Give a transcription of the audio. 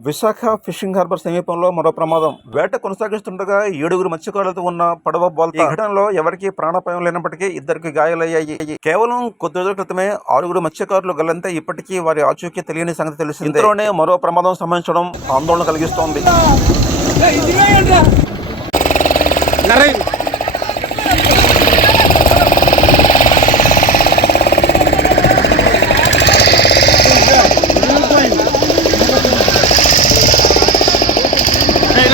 Visakha fishing harbour సమీపంలో మరో ప్రమాదం. వేట కొనసాగిస్తుండగా 7 మత్స్యకారులతో ఉన్న పడవ బోల్తా. ఈ ఘటనలో ఎవరికీ ప్రాణాపాయం లేనప్పటికీ 2 గాయాలయ్యాయి. కేవలం కొద్ది రోజుల క్రితమే 6 మత్స్యకారులు గల్లంతే ఇప్పటికీ వారి ఆచూకీ తెలియని సంగతి తెలిసిందే. ఇంతలోనే మరో ప్రమాదం సంభవించడం ఆందోళన కలిగిస్తోంది. Ayo,